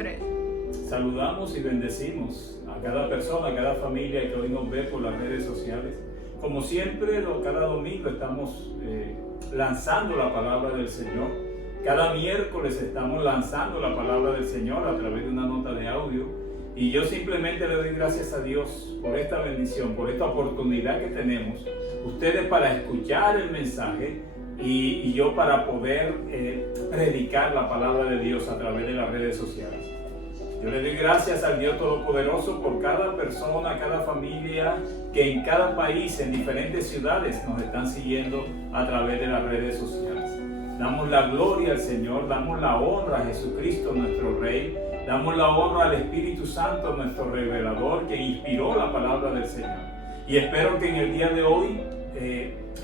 3. Saludamos y bendecimos a cada persona, a cada familia que hoy nos ve por las redes sociales. Como siempre, cada domingo estamos lanzando la palabra del Señor. Cada miércoles estamos lanzando la palabra del Señor a través de una nota de audio. Y yo simplemente le doy gracias a Dios por esta bendición, por esta oportunidad que tenemos. Ustedes para escuchar el mensaje y yo para poder predicar la palabra de Dios a través de las redes sociales. Yo le doy gracias al Dios Todopoderoso por cada persona, cada familia que en cada país, en diferentes ciudades nos están siguiendo a través de las redes sociales. Damos la gloria al Señor, damos la honra a Jesucristo nuestro Rey, damos la honra al Espíritu Santo nuestro revelador que inspiró la palabra del Señor. Y espero que en el día de hoy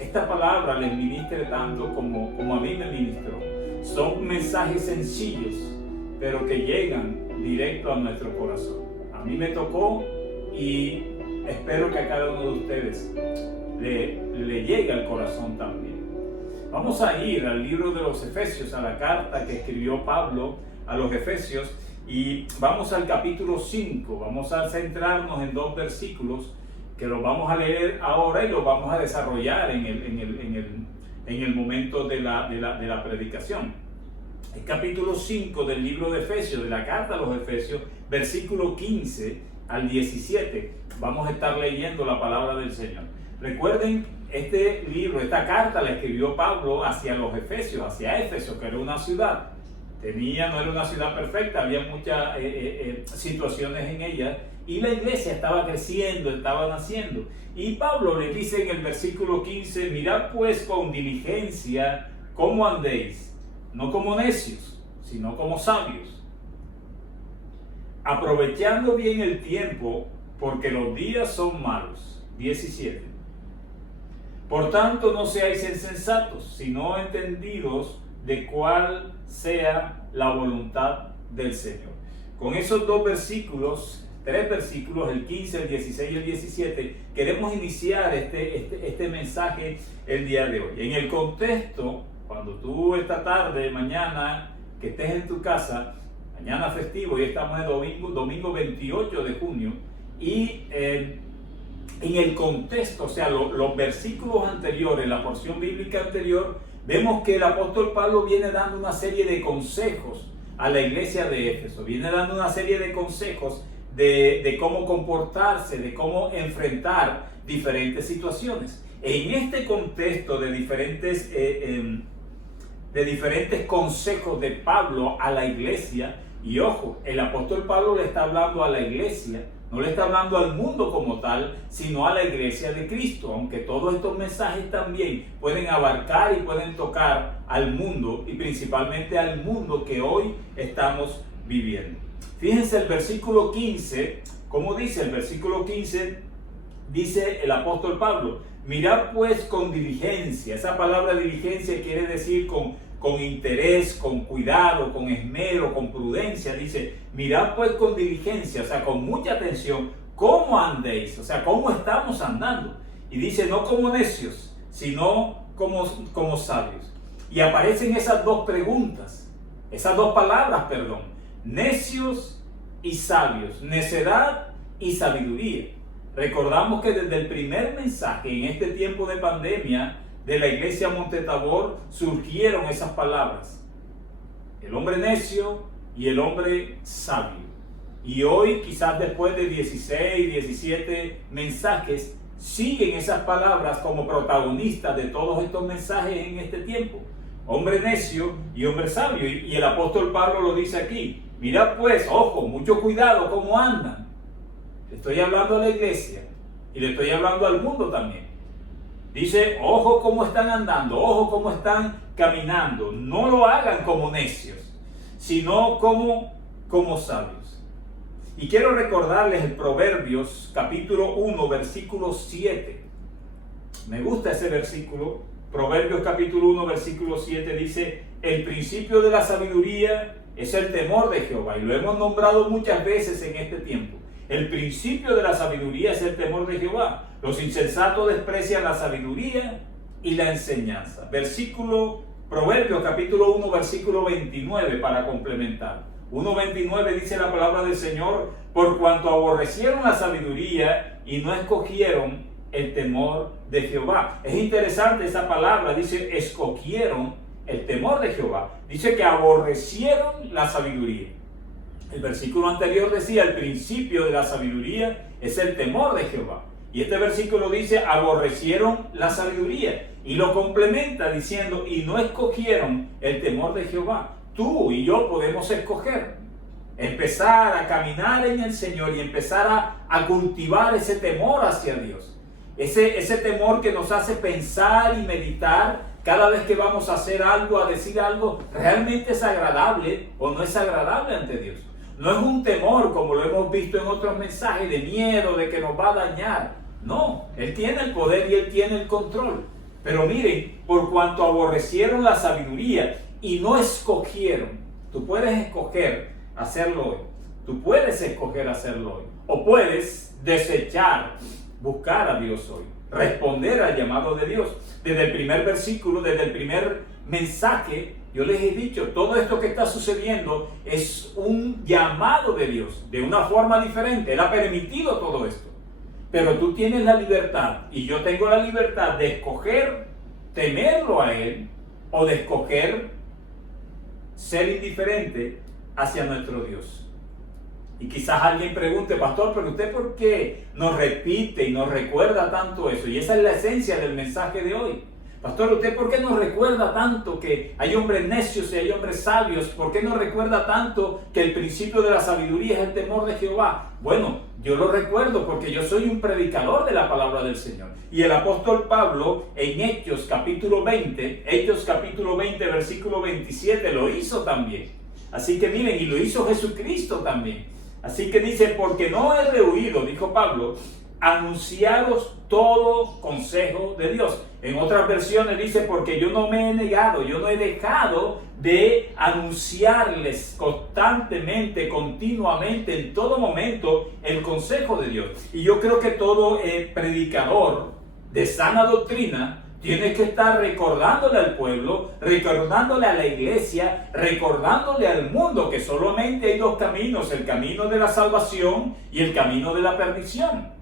esta palabra les ministre tanto como a mí me ministró. Son mensajes sencillos, pero que llegan directo a nuestro corazón. A mí me tocó y espero que a cada uno de ustedes le llegue al corazón también. Vamos a ir al libro de los Efesios, a la carta que escribió Pablo a los Efesios, y vamos al capítulo 5. Vamos a centrarnos en 2 versículos que los vamos a leer ahora y los vamos a desarrollar en el momento de la predicación. El capítulo 5 del libro de Efesios, de la carta a los Efesios, versículo 15 al 17. Vamos a estar leyendo la palabra del Señor. Recuerden, este libro, esta carta la escribió Pablo hacia los Efesios, hacia Éfeso, que era una ciudad. No era una ciudad perfecta, había muchas situaciones en ella, y la iglesia estaba creciendo, estaba naciendo. Y Pablo le dice en el versículo 15, mirad pues con diligencia cómo andéis, no como necios, sino como sabios, aprovechando bien el tiempo, porque los días son malos. 17. Por tanto, no seáis insensatos, sino entendidos de cuál sea la voluntad del Señor. Con esos 2 versículos, 3 versículos, el 15, el 16 y el 17, queremos iniciar este mensaje el día de hoy. En el contexto, cuando tú esta tarde, mañana, que estés en tu casa, mañana festivo, y estamos en domingo 28 de junio, y en el contexto, o sea, los versículos anteriores, la porción bíblica anterior, vemos que el apóstol Pablo viene dando una serie de consejos a la iglesia de Éfeso, viene dando una serie de consejos de cómo comportarse, de cómo enfrentar diferentes situaciones. En este contexto de diferentes consejos de Pablo a la iglesia, y ojo, el apóstol Pablo le está hablando a la iglesia, no le está hablando al mundo como tal, sino a la iglesia de Cristo, aunque todos estos mensajes también pueden abarcar y pueden tocar al mundo, y principalmente al mundo que hoy estamos viviendo. Fíjense el versículo 15, ¿cómo dice? El versículo 15 dice el apóstol Pablo, mirad pues con diligencia. Esa palabra diligencia quiere decir con interés, con cuidado, con esmero, con prudencia. Dice, mirad pues con diligencia, o sea, con mucha atención, cómo andéis, o sea, cómo estamos andando. Y dice, no como necios, sino como sabios. Y aparecen esas 2 preguntas, esas 2 palabras, necios y sabios, necedad y sabiduría. Recordamos que desde el primer mensaje en este tiempo de pandemia de la iglesia Monte Tabor surgieron esas palabras, el hombre necio y el hombre sabio. Y hoy, quizás después de 16, 17 mensajes, siguen esas palabras como protagonistas de todos estos mensajes en este tiempo, hombre necio y hombre sabio. Y el apóstol Pablo lo dice aquí, mirad pues, ojo, mucho cuidado cómo andan. Le estoy hablando a la iglesia y le estoy hablando al mundo también. Dice, ojo cómo están andando, ojo cómo están caminando. No lo hagan como necios, sino como sabios. Y quiero recordarles el Proverbios capítulo 1, versículo 7. Me gusta ese versículo. Proverbios capítulo 1, versículo 7 dice, el principio de la sabiduría es el temor de Jehová. Y lo hemos nombrado muchas veces en este tiempo. El principio de la sabiduría es el temor de Jehová. Los insensatos desprecian la sabiduría y la enseñanza. Proverbios capítulo 1, versículo 29 para complementar. 1:29 dice la palabra del Señor: por cuanto aborrecieron la sabiduría y no escogieron el temor de Jehová. Es interesante esa palabra, dice escogieron el temor de Jehová. Dice que aborrecieron la sabiduría. El versículo anterior decía: el principio de la sabiduría es el temor de Jehová. Y este versículo dice: aborrecieron la sabiduría. Y lo complementa diciendo: y no escogieron el temor de Jehová. Tú y yo podemos escoger, empezar a caminar en el Señor y empezar a cultivar ese temor hacia Dios. Ese temor que nos hace pensar y meditar cada vez que vamos a hacer algo, a decir algo, ¿realmente es agradable o no es agradable ante Dios? No es un temor como lo hemos visto en otros mensajes de miedo, de que nos va a dañar. No, Él tiene el poder y Él tiene el control. Pero miren, por cuanto aborrecieron la sabiduría y no escogieron. Tú puedes escoger hacerlo hoy. Tú puedes escoger hacerlo hoy. O puedes desechar, buscar a Dios hoy. Responder al llamado de Dios. Desde el primer versículo, desde el primer mensaje, yo les he dicho, todo esto que está sucediendo es un llamado de Dios, de una forma diferente. Él ha permitido todo esto. Pero tú tienes la libertad, y yo tengo la libertad de escoger temerlo a Él, o de escoger ser indiferente hacia nuestro Dios. Y quizás alguien pregunte: pastor, pero usted ¿por qué nos repite y nos recuerda tanto eso? Y esa es la esencia del mensaje de hoy. Pastor, ¿usted por qué nos recuerda tanto que hay hombres necios y hay hombres sabios? ¿Por qué nos recuerda tanto que el principio de la sabiduría es el temor de Jehová? Bueno, yo lo recuerdo porque yo soy un predicador de la palabra del Señor. Y el apóstol Pablo en Hechos capítulo 20, versículo 27, lo hizo también. Así que miren, y lo hizo Jesucristo también. Así que dice: porque no he rehuido, dijo Pablo, anunciaros todo consejo de Dios. En otras versiones dice: porque yo no me he negado, yo no he dejado de anunciarles constantemente, continuamente, en todo momento, el consejo de Dios. Y yo creo que todo predicador de sana doctrina tiene que estar recordándole al pueblo, recordándole a la iglesia, recordándole al mundo que solamente hay dos caminos: el camino de la salvación y el camino de la perdición.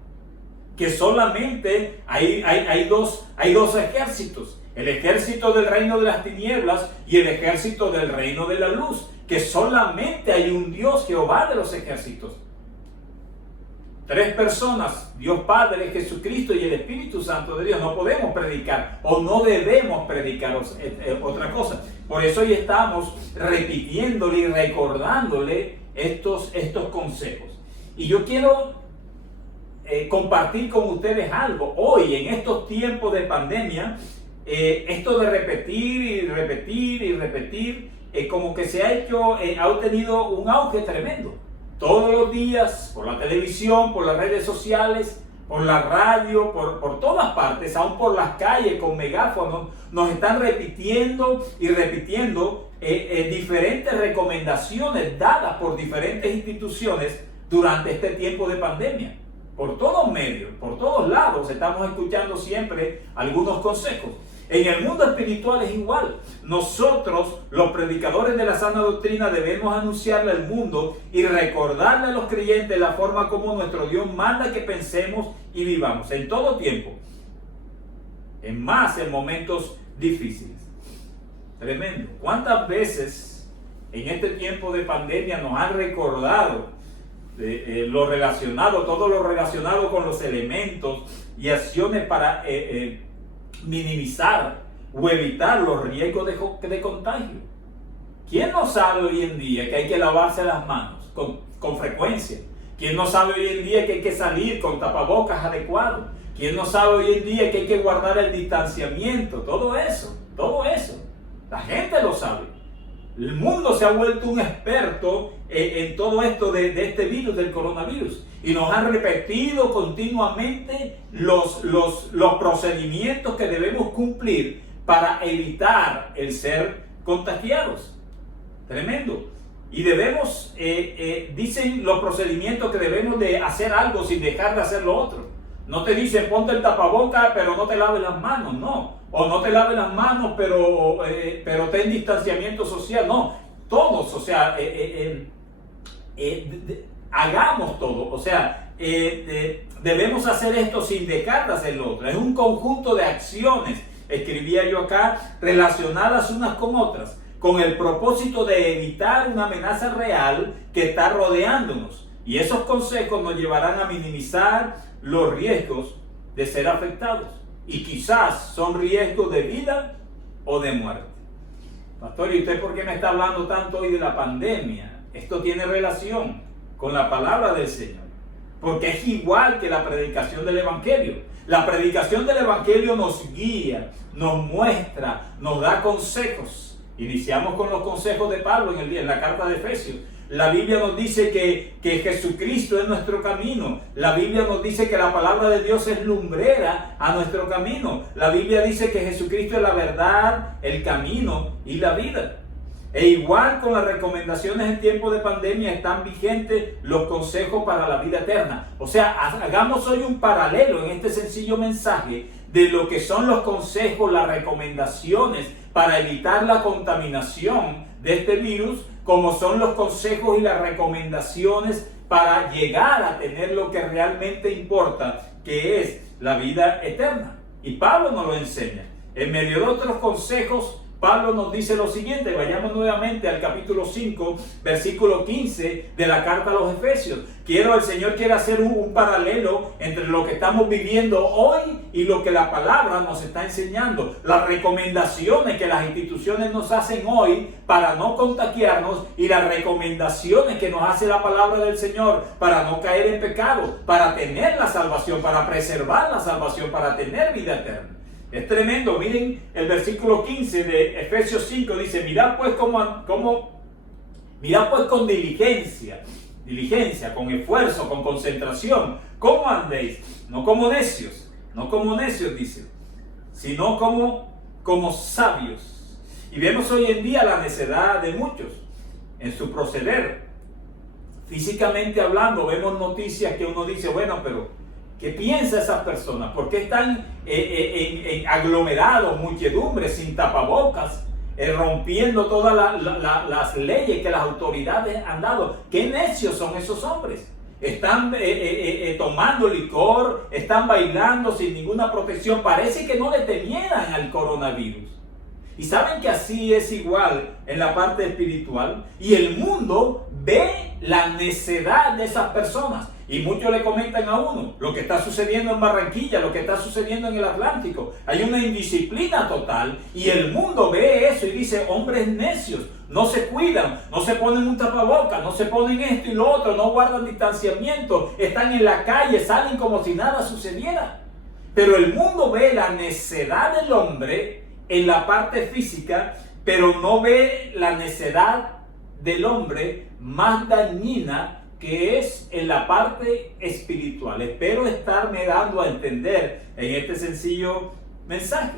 Que solamente hay dos ejércitos: el ejército del reino de las tinieblas y el ejército del reino de la luz. Que solamente hay un Dios, Jehová de los ejércitos. Tres personas: Dios Padre, Jesucristo y el Espíritu Santo de Dios. No podemos predicar, o no debemos predicar otra cosa. Por eso hoy estamos repitiéndole y recordándole estos consejos. Y yo quiero compartir con ustedes algo. Hoy, en estos tiempos de pandemia, esto de repetir y repetir y repetir, como que ha tenido un auge tremendo. Todos los días, por la televisión, por las redes sociales, por la radio, por todas partes, aún por las calles con megáfonos, nos están repitiendo y repitiendo diferentes recomendaciones dadas por diferentes instituciones durante este tiempo de pandemia. Por todos medios, por todos lados, estamos escuchando siempre algunos consejos. En el mundo espiritual es igual. Nosotros, los predicadores de la sana doctrina, debemos anunciarle al mundo y recordarle a los creyentes la forma como nuestro Dios manda que pensemos y vivamos en todo tiempo, en momentos difíciles. Tremendo. ¿Cuántas veces en este tiempo de pandemia nos han recordado todo lo relacionado con los elementos y acciones para minimizar o evitar los riesgos de contagio? ¿Quién no sabe hoy en día que hay que lavarse las manos con frecuencia? ¿Quién no sabe hoy en día que hay que salir con tapabocas adecuados? ¿Quién no sabe hoy en día que hay que guardar el distanciamiento? Todo eso, la gente lo sabe. El mundo se ha vuelto un experto en todo esto de este virus, del coronavirus. Y nos han repetido continuamente los procedimientos que debemos cumplir para evitar el ser contagiados. Tremendo. Y debemos, dicen los procedimientos que debemos de hacer algo sin dejar de hacer lo otro. No te dicen ponte el tapaboca pero no te laves las manos, no. O no te laves las manos pero ten distanciamiento social, no. Todos, hagamos todo. O sea, debemos hacer esto sin dejar de hacer lo otro. Es un conjunto de acciones, escribía yo acá, relacionadas unas con otras, con el propósito de evitar una amenaza real que está rodeándonos. Y esos consejos nos llevarán a minimizar los riesgos de ser afectados. Y quizás son riesgos de vida o de muerte. Pastor, ¿y usted por qué me está hablando tanto hoy de la pandemia? Esto tiene relación con la palabra del Señor, porque es igual que la predicación del Evangelio. La predicación del Evangelio nos guía, nos muestra, nos da consejos. Iniciamos con los consejos de Pablo en la carta de Efesios. La Biblia nos dice que Jesucristo es nuestro camino. La Biblia nos dice que la palabra de Dios es lumbrera a nuestro camino. La Biblia dice que Jesucristo es la verdad, el camino y la vida. E igual con las recomendaciones en tiempo de pandemia están vigentes los consejos para la vida eterna. O sea, hagamos hoy un paralelo en este sencillo mensaje de lo que son los consejos, las recomendaciones para evitar la contaminación de este virus, como son los consejos y las recomendaciones para llegar a tener lo que realmente importa, que es la vida eterna. Y Pablo nos lo enseña. En medio de otros consejos, Pablo nos dice lo siguiente. Vayamos nuevamente al capítulo 5, versículo 15 de la carta a los Efesios. El Señor quiere hacer un paralelo entre lo que estamos viviendo hoy y lo que la palabra nos está enseñando. Las recomendaciones que las instituciones nos hacen hoy para no contagiarnos y las recomendaciones que nos hace la palabra del Señor para no caer en pecado, para tener la salvación, para preservar la salvación, para tener vida eterna. Es tremendo. Miren el versículo 15 de Efesios 5, dice: mirad pues con diligencia, con esfuerzo, con concentración, cómo andéis, no como necios, dice, sino como sabios. Y vemos hoy en día la necedad de muchos en su proceder. Físicamente hablando, vemos noticias que uno dice, bueno, pero ¿qué piensa esas personas? ¿Por qué están aglomerados, muchedumbres, sin tapabocas, rompiendo todas las leyes que las autoridades han dado? ¿Qué necios son esos hombres? Están tomando licor, están bailando sin ninguna protección. Parece que no le temieran al coronavirus. Y saben que así es igual en la parte espiritual. Y el mundo ve la necedad de esas personas. Y muchos le comentan a uno lo que está sucediendo en Barranquilla, lo que está sucediendo en el Atlántico. Hay una indisciplina total y el mundo ve eso y dice: hombres necios, no se cuidan, no se ponen un tapabocas, no se ponen esto y lo otro, no guardan distanciamiento, están en la calle, salen como si nada sucediera. Pero el mundo ve la necedad del hombre en la parte física, pero no ve la necedad del hombre más dañina, que es en la parte espiritual. Espero estarme dando a entender en este sencillo mensaje.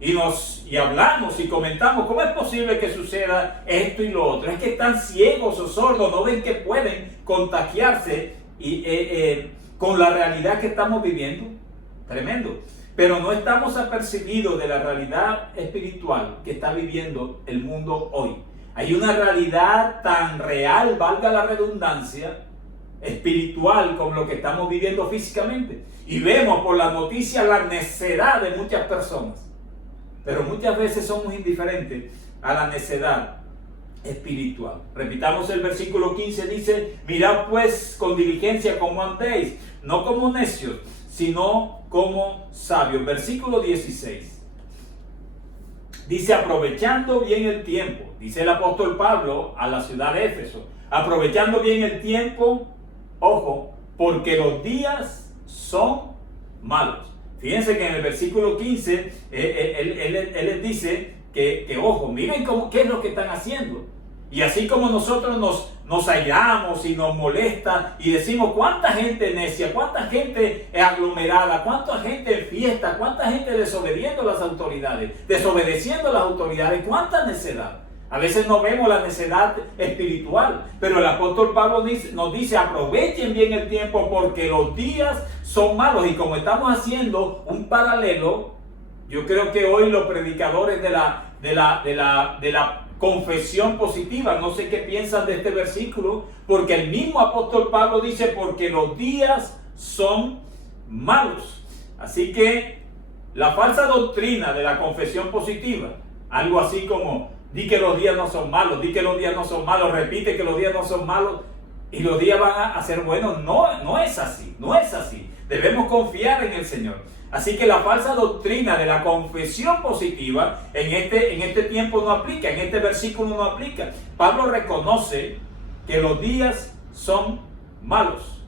Y hablamos y comentamos cómo es posible que suceda esto y lo otro. Es que están ciegos o sordos, no ven que pueden contagiarse con la realidad que estamos viviendo. Tremendo. Pero no estamos apercibidos de la realidad espiritual que está viviendo el mundo hoy. Hay una realidad tan real, valga la redundancia, espiritual, como lo que estamos viviendo físicamente. Y vemos por las noticias la necedad de muchas personas. Pero muchas veces somos indiferentes a la necedad espiritual. Repitamos el versículo 15, dice: mirad pues con diligencia cómo andéis, no como necios, sino como sabios. Versículo 16. Dice: aprovechando bien el tiempo, dice el apóstol Pablo a la ciudad de Éfeso, aprovechando bien el tiempo, ojo, porque los días son malos. Fíjense que en el versículo 15, él les dice que ojo, miren qué es lo que están haciendo. Y así como nosotros nos airamos y nos molesta y decimos: cuánta gente necia, cuánta gente aglomerada, cuánta gente en fiesta, cuánta gente desobediendo las autoridades, cuánta necedad. A veces no vemos la necedad espiritual, pero el apóstol Pablo nos dice: aprovechen bien el tiempo porque los días son malos. Y como estamos haciendo un paralelo, yo creo que hoy los predicadores de la confesión positiva. No sé qué piensan de este versículo, porque el mismo apóstol Pablo dice, porque los días son malos. Así que la falsa doctrina de la confesión positiva, algo así como, di que los días no son malos, di que los días no son malos, repite que los días no son malos y los días van a ser buenos. No es así, no es así. Debemos confiar en el Señor. Así que la falsa doctrina de la confesión positiva en este tiempo no aplica, en este versículo no aplica. Pablo reconoce que los días son malos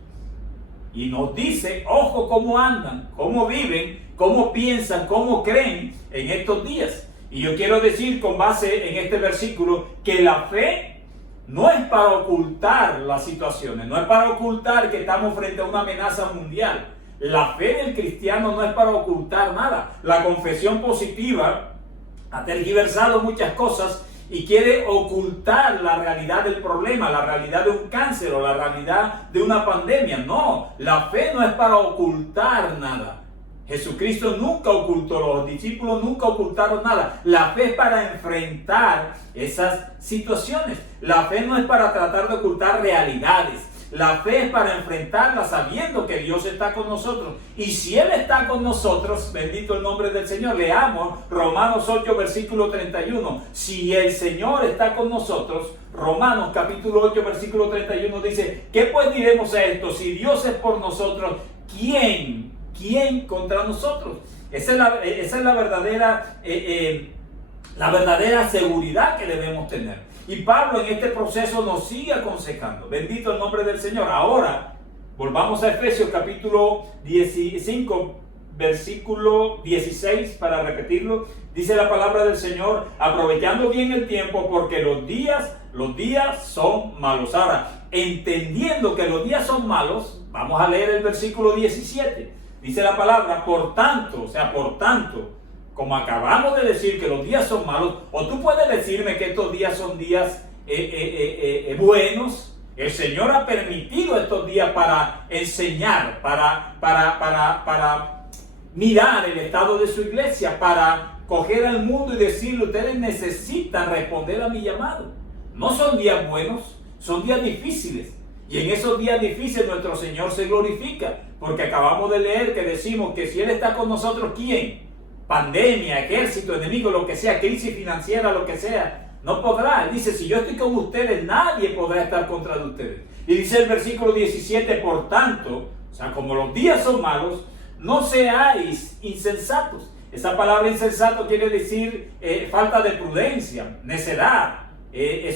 y nos dice, ojo cómo andan, cómo viven, cómo piensan, cómo creen en estos días. Y yo quiero decir con base en este versículo que la fe no es para ocultar las situaciones, no es para ocultar que estamos frente a una amenaza mundial. La fe del cristiano no es para ocultar nada. La confesión positiva ha tergiversado muchas cosas y quiere ocultar la realidad del problema, la realidad de un cáncer o la realidad de una pandemia. No, la fe no es para ocultar nada. Jesucristo nunca ocultó, los discípulos nunca ocultaron nada. La fe es para enfrentar esas situaciones. La fe no es para tratar de ocultar realidades. La fe es para enfrentarla sabiendo que Dios está con nosotros. Y si Él está con nosotros, bendito el nombre del Señor. Leamos Romanos 8, versículo 31. Si el Señor está con nosotros, Romanos capítulo 8, versículo 31 dice, ¿qué pues diremos a esto? Si Dios es por nosotros, ¿quién contra nosotros? Esa es la verdadera seguridad que debemos tener. Y Pablo en este proceso nos sigue aconsejando. Bendito el nombre del Señor. Ahora, volvamos a Efesios capítulo 15, versículo 16, para repetirlo. Dice la palabra del Señor, aprovechando bien el tiempo, porque los días son malos. Ahora, entendiendo que los días son malos, vamos a leer el versículo 17. Dice la palabra, por tanto, como acabamos de decir que los días son malos, o tú puedes decirme que estos días son días buenos. El Señor ha permitido estos días para enseñar, para mirar el estado de su iglesia, para coger al mundo y decirle, ustedes necesitan responder a mi llamado. No son días buenos, son días difíciles. Y en esos días difíciles nuestro Señor se glorifica, porque acabamos de leer que decimos que si Él está con nosotros, ¿quién? Pandemia, ejército, enemigo, lo que sea, crisis financiera, lo que sea, no podrá. Él dice, si yo estoy con ustedes, nadie podrá estar contra de ustedes. Y dice el versículo 17, por tanto, o sea, como los días son malos, no seáis insensatos. Esa palabra insensato quiere decir falta de prudencia, necedad,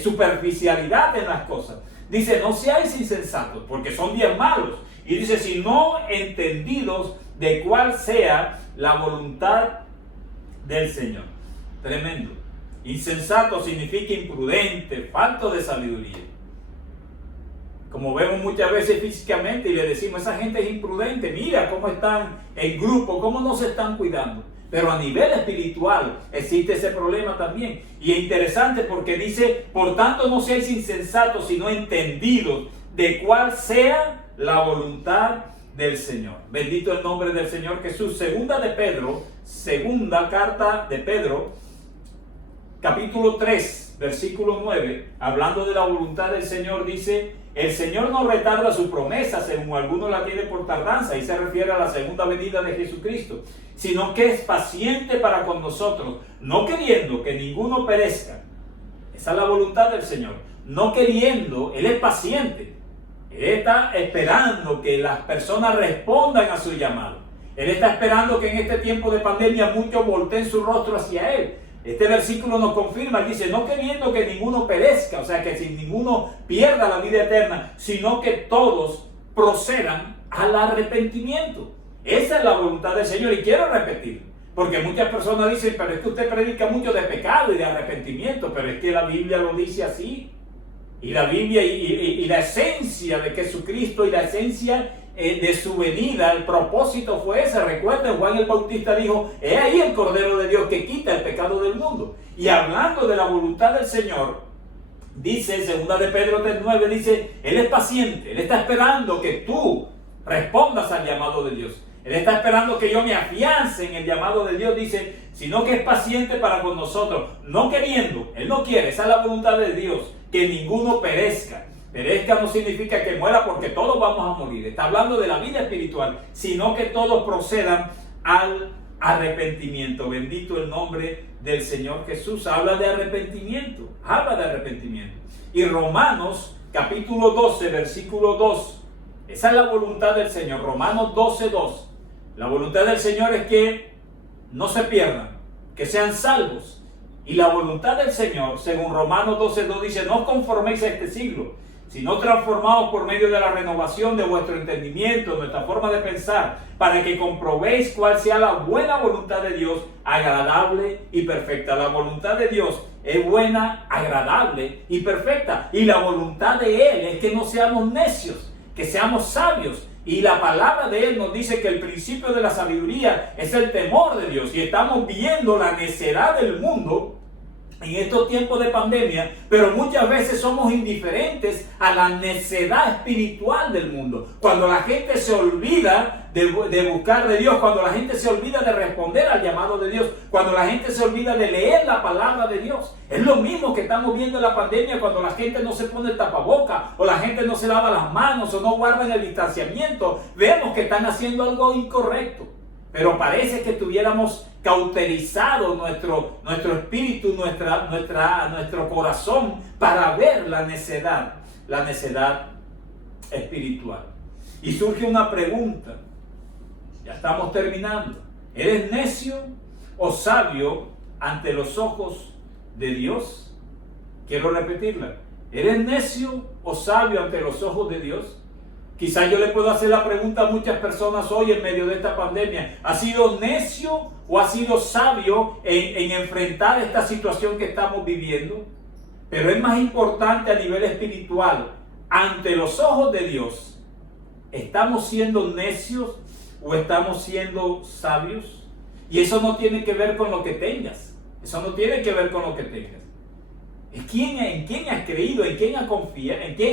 superficialidad en las cosas. Dice, no seáis insensatos, porque son días malos. Y dice, sino entendidos de cuál sea la voluntad del Señor. Tremendo. Insensato significa imprudente, falto de sabiduría. Como vemos muchas veces físicamente y le decimos, esa gente es imprudente, mira cómo están en grupo, cómo no se están cuidando. Pero a nivel espiritual existe ese problema también. Y es interesante porque dice, por tanto no seáis insensatos, sino entendidos de cuál sea la voluntad del Señor. Bendito el nombre del Señor Jesús. Segunda carta de Pedro, capítulo 3, versículo 9, hablando de la voluntad del Señor, dice, el Señor no retarda su promesa, según algunos la tienen por tardanza, y se refiere a la segunda venida de Jesucristo, sino que es paciente para con nosotros, no queriendo que ninguno perezca. Esa es la voluntad del Señor. No queriendo, Él es paciente. Él está esperando que las personas respondan a su llamado. Él está esperando que en este tiempo de pandemia muchos volteen su rostro hacia Él. Este versículo nos confirma, dice, no queriendo que ninguno perezca, o sea, que si ninguno pierda la vida eterna, sino que todos procedan al arrepentimiento. Esa es la voluntad del Señor, y quiero repetir, porque muchas personas dicen, pero es que usted predica mucho de pecado y de arrepentimiento, pero es que la Biblia lo dice así. Y la Biblia y la esencia de Jesucristo y la esencia de su venida, el propósito fue ese. Recuerden, Juan el Bautista dijo, he ahí el Cordero de Dios que quita el pecado del mundo. Y hablando de la voluntad del Señor, dice, segunda de Pedro 3:9, dice, Él es paciente, Él está esperando que tú respondas al llamado de Dios. Él está esperando que yo me afiance en el llamado de Dios, dice, sino que es paciente para con nosotros, no queriendo, Él no quiere, esa es la voluntad de Dios, que ninguno perezca. Perezca no significa que muera, porque todos vamos a morir. Está hablando de la vida espiritual, sino que todos procedan al arrepentimiento. Bendito el nombre del Señor Jesús. Habla de arrepentimiento, Y Romanos capítulo 12, versículo 2. Esa es la voluntad del Señor. Romanos 12, 2. La voluntad del Señor es que no se pierdan, que sean salvos. Y la voluntad del Señor, según Romanos 12, 2, dice, no os conforméis a este siglo, sino transformados por medio de la renovación de vuestro entendimiento, nuestra forma de pensar, para que comprobéis cuál sea la buena voluntad de Dios, agradable y perfecta. La voluntad de Dios es buena, agradable y perfecta. Y la voluntad de Él es que no seamos necios, que seamos sabios. Y la palabra de Él nos dice que el principio de la sabiduría es el temor de Dios. Y estamos viendo la necedad del mundo en estos tiempos de pandemia, pero muchas veces somos indiferentes a la necedad espiritual del mundo. Cuando la gente se olvida de buscar de Dios, cuando la gente se olvida de responder al llamado de Dios, cuando la gente se olvida de leer la palabra de Dios. Es lo mismo que estamos viendo en la pandemia, cuando la gente no se pone el tapaboca, o la gente no se lava las manos, o no guardan el distanciamiento. Vemos que están haciendo algo incorrecto. Pero parece que tuviéramos cauterizado nuestro espíritu, nuestro corazón, para ver la necedad espiritual. Y surge una pregunta, ya estamos terminando. ¿Eres necio o sabio ante los ojos de Dios? Quiero repetirla. ¿Eres necio o sabio ante los ojos de Dios? Quizás yo le puedo hacer la pregunta a muchas personas hoy en medio de esta pandemia. ¿Ha sido necio o ha sido sabio en enfrentar esta situación que estamos viviendo? Pero es más importante a nivel espiritual, ante los ojos de Dios, ¿estamos siendo necios o estamos siendo sabios? Y eso no tiene que ver con lo que tengas. Eso no tiene que ver con lo que tengas. ¿En quién has creído? ¿En quién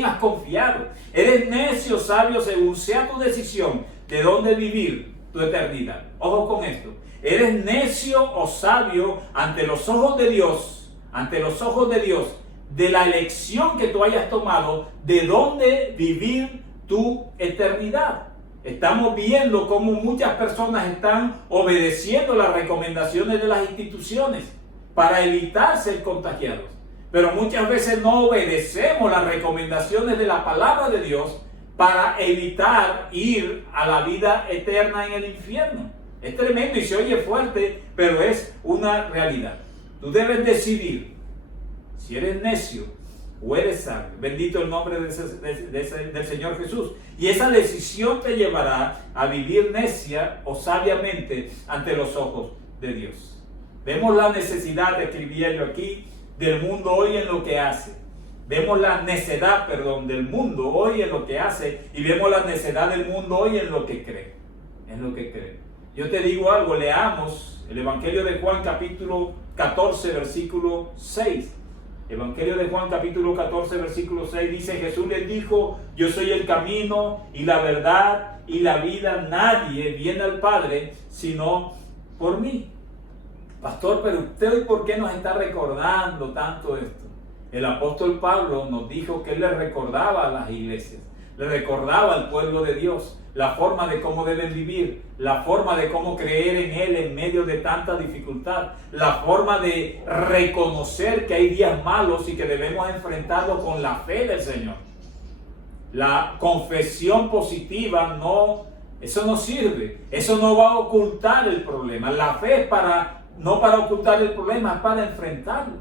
has confiado? ¿Eres necio o sabio según sea tu decisión de dónde vivir tu eternidad? Ojo con esto. ¿Eres necio o sabio ante los ojos de Dios? Ante los ojos de Dios, de la elección que tú hayas tomado, de dónde vivir tu eternidad. Estamos viendo cómo muchas personas están obedeciendo las recomendaciones de las instituciones para evitar ser contagiados. Pero muchas veces no obedecemos las recomendaciones de la palabra de Dios para evitar ir a la vida eterna en el infierno. Es tremendo y se oye fuerte, pero es una realidad. Tú debes decidir si eres necio o eres sabio. Bendito el nombre del Señor Jesús. Y esa decisión te llevará a vivir necia o sabiamente ante los ojos de Dios. Vemos la necesidad, escribía yo aquí, del mundo hoy en lo que hace. Vemos la necedad, del mundo hoy en lo que hace, y vemos la necedad del mundo hoy en lo que cree. Yo te digo algo, leamos el Evangelio de Juan capítulo 14, versículo 6. Evangelio de Juan capítulo 14, versículo 6 dice: Jesús les dijo, yo soy el camino y la verdad y la vida. Nadie viene al Padre sino por mí. Pastor, pero usted hoy, ¿por qué nos está recordando tanto esto? El apóstol Pablo nos dijo que él le recordaba a las iglesias, le recordaba al pueblo de Dios la forma de cómo deben vivir, la forma de cómo creer en Él en medio de tanta dificultad, la forma de reconocer que hay días malos y que debemos enfrentarlos con la fe del Señor. La confesión positiva eso no sirve, eso no va a ocultar el problema. La fe es no para ocultar el problema, es para enfrentarlo.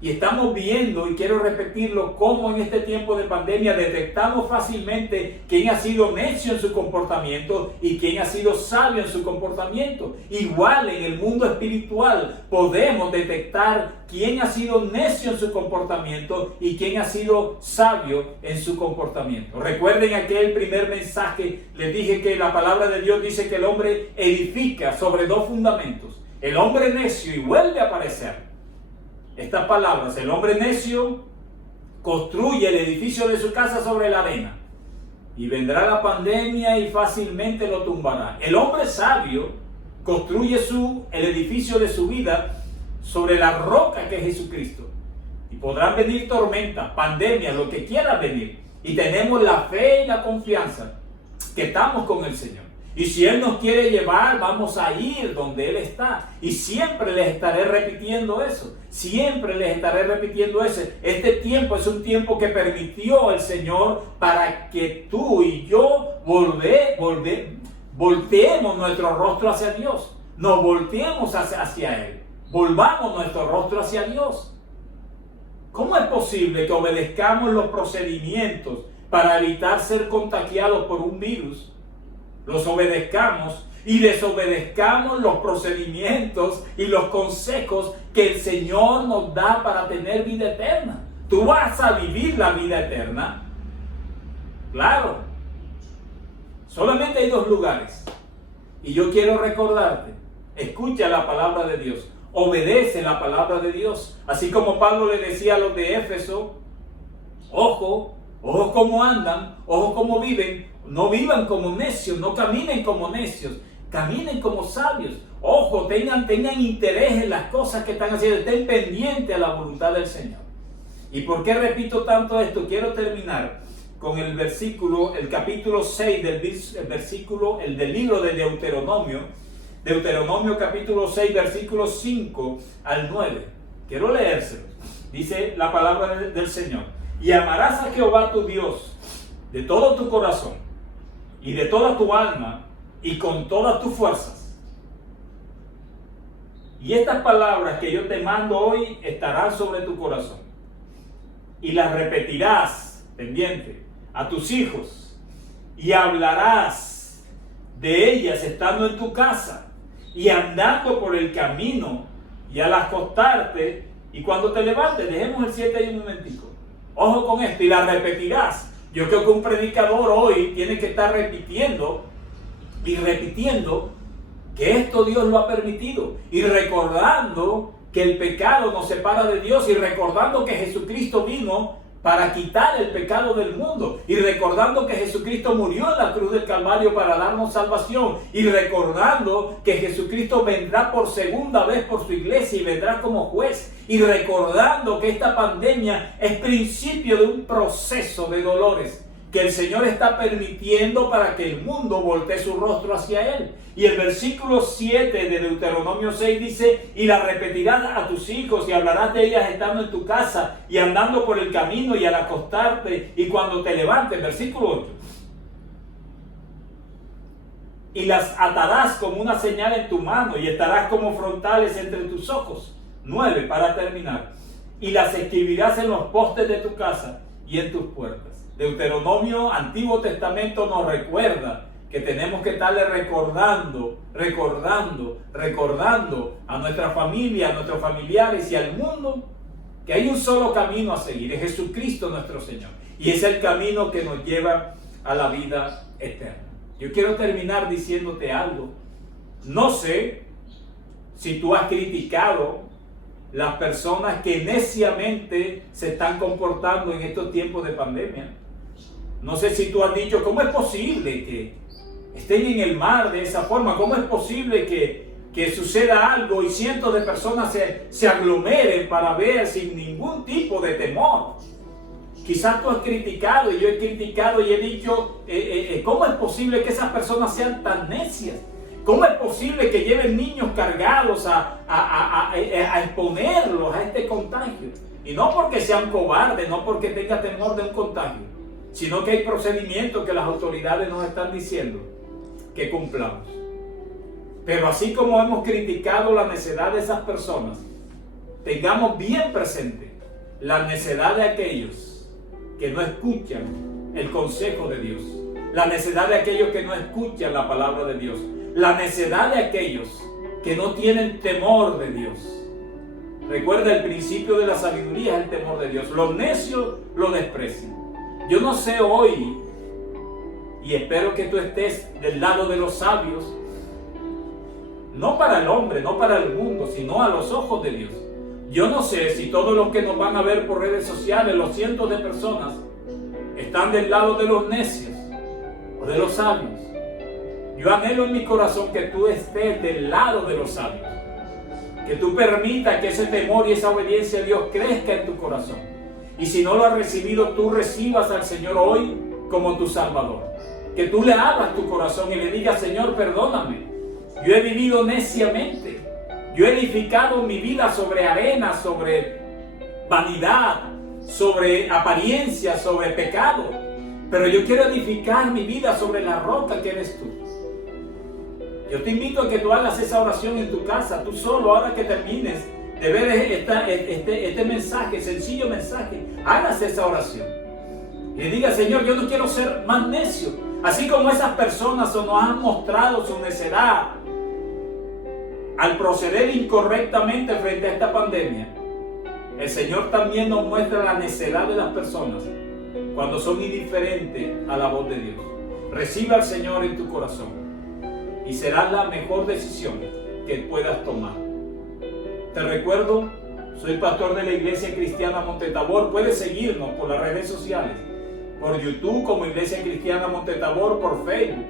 Y estamos viendo, y quiero repetirlo, cómo en este tiempo de pandemia detectamos fácilmente quién ha sido necio en su comportamiento y quién ha sido sabio en su comportamiento. Igual en el mundo espiritual podemos detectar quién ha sido necio en su comportamiento y quién ha sido sabio en su comportamiento. Recuerden aquel primer mensaje, les dije que la palabra de Dios dice que el hombre edifica sobre dos fundamentos. El hombre necio, y vuelve a aparecer estas palabras: el hombre necio construye el edificio de su casa sobre la arena. y vendrá la pandemia y fácilmente lo tumbará. El hombre sabio construye el edificio de su vida sobre la roca que es Jesucristo. Y podrán venir tormentas, pandemias, lo que quiera venir. Y tenemos la fe y la confianza que estamos con el Señor. Y si Él nos quiere llevar, vamos a ir donde Él está. Y siempre les estaré repitiendo eso. Siempre les estaré repitiendo eso. Este tiempo es un tiempo que permitió el Señor para que tú y yo volteemos nuestro rostro hacia Dios. Nos volteemos hacia Él. Volvamos nuestro rostro hacia Dios. ¿Cómo es posible que obedezcamos los procedimientos para evitar ser contagiados por un virus? Los obedezcamos y desobedezcamos los procedimientos y los consejos que el Señor nos da para tener vida eterna. ¿Tú vas a vivir la vida eterna? Claro. Solamente hay dos lugares. Y yo quiero recordarte, escucha la palabra de Dios, obedece la palabra de Dios. Así como Pablo le decía a los de Éfeso, ojo cómo andan, ojo cómo viven. No vivan como necios, no caminen como necios, caminen como sabios. Ojo, tengan interés en las cosas que están haciendo, estén pendientes a la voluntad del Señor. ¿Y por qué repito tanto esto? Quiero terminar con el versículo, el capítulo 6 del libro de Deuteronomio. Deuteronomio capítulo 6, versículos 5 al 9. Quiero leérselo. Dice la palabra del Señor. Y amarás a Jehová tu Dios de todo tu corazón y de toda tu alma y con todas tus fuerzas. Y estas palabras que yo te mando hoy estarán sobre tu corazón. Y las repetirás, pendiente, a tus hijos. Y hablarás de ellas estando en tu casa y andando por el camino y al acostarte y cuando te levantes. Dejemos el 7 ahí un momentico. Ojo con esto, y las repetirás. Yo creo que un predicador hoy tiene que estar repitiendo y repitiendo que esto Dios lo ha permitido. Y recordando que el pecado nos separa de Dios. Y recordando que Jesucristo vino para quitar el pecado del mundo. Y recordando que Jesucristo murió en la cruz del Calvario para darnos salvación. Y recordando que Jesucristo vendrá por segunda vez por su iglesia y vendrá como juez. Y recordando que esta pandemia es principio de un proceso de dolores que el Señor está permitiendo para que el mundo voltee su rostro hacia Él. Y el versículo 7 de Deuteronomio 6 dice, y la repetirás a tus hijos y hablarás de ellas estando en tu casa y andando por el camino y al acostarte y cuando te levantes. Versículo 8. Y las atarás como una señal en tu mano y estarás como frontales entre tus ojos. 9, para terminar. Y las escribirás en los postes de tu casa y en tus puertas. Deuteronomio, Antiguo Testamento, nos recuerda que tenemos que estarle recordando a nuestra familia, a nuestros familiares y al mundo que hay un solo camino a seguir, es Jesucristo nuestro Señor. Y es el camino que nos lleva a la vida eterna. Yo quiero terminar diciéndote algo. No sé si tú has criticado las personas que neciamente se están comportando en estos tiempos de pandemia. No sé si tú has dicho, ¿cómo es posible que estén en el mar de esa forma? ¿Cómo es posible que suceda algo y cientos de personas se aglomeren para ver sin ningún tipo de temor? Quizás tú has criticado y yo he criticado y he dicho, ¿cómo es posible que esas personas sean tan necias? ¿Cómo es posible que lleven niños cargados a exponerlos a este contagio? Y no porque sean cobardes, no porque tengan temor de un contagio, sino que hay procedimientos que las autoridades nos están diciendo que cumplamos. Pero así como hemos criticado la necedad de esas personas, tengamos bien presente la necedad de aquellos que no escuchan el consejo de Dios, la necedad de aquellos que no escuchan la palabra de Dios, la necedad de aquellos que no tienen temor de Dios. Recuerda, el principio de la sabiduría es el temor de Dios. Los necios lo desprecian. Yo no sé hoy, y espero que tú estés del lado de los sabios, no para el hombre, no para el mundo, sino a los ojos de Dios. Yo no sé si todos los que nos van a ver por redes sociales, los cientos de personas, están del lado de los necios o de los sabios. Yo anhelo en mi corazón que tú estés del lado de los sabios. Que tú permitas que ese temor y esa obediencia a Dios crezca en tu corazón. Y si no lo has recibido, tú recibas al Señor hoy como tu Salvador. Que tú le abras tu corazón y le digas: Señor, perdóname. Yo he vivido neciamente. Yo he edificado mi vida sobre arena, sobre vanidad, sobre apariencia, sobre pecado. Pero yo quiero edificar mi vida sobre la roca que eres tú. Yo te invito a que tú hagas esa oración en tu casa, tú solo, ahora que termines de ver este mensaje, sencillo mensaje, hagas esa oración. Y le diga: Señor, yo no quiero ser más necio. Así como esas personas nos han mostrado su necedad al proceder incorrectamente frente a esta pandemia, el Señor también nos muestra la necedad de las personas cuando son indiferentes a la voz de Dios. Recibe al Señor en tu corazón y será la mejor decisión que puedas tomar. Te recuerdo, soy pastor de la Iglesia Cristiana Montetabor. Puedes seguirnos por las redes sociales, por YouTube como Iglesia Cristiana Montetabor, por Facebook.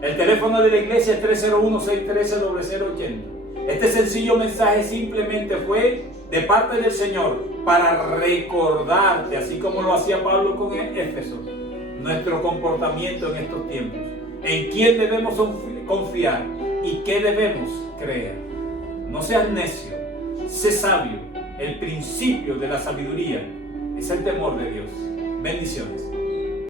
El teléfono de la iglesia es 301-613-0080. Este sencillo mensaje simplemente fue de parte del Señor para recordarte, así como lo hacía Pablo con Éfeso, nuestro comportamiento en estos tiempos, en quién debemos confiar y qué debemos creer. No seas necio, sé sabio. El principio de la sabiduría es el temor de Dios. Bendiciones.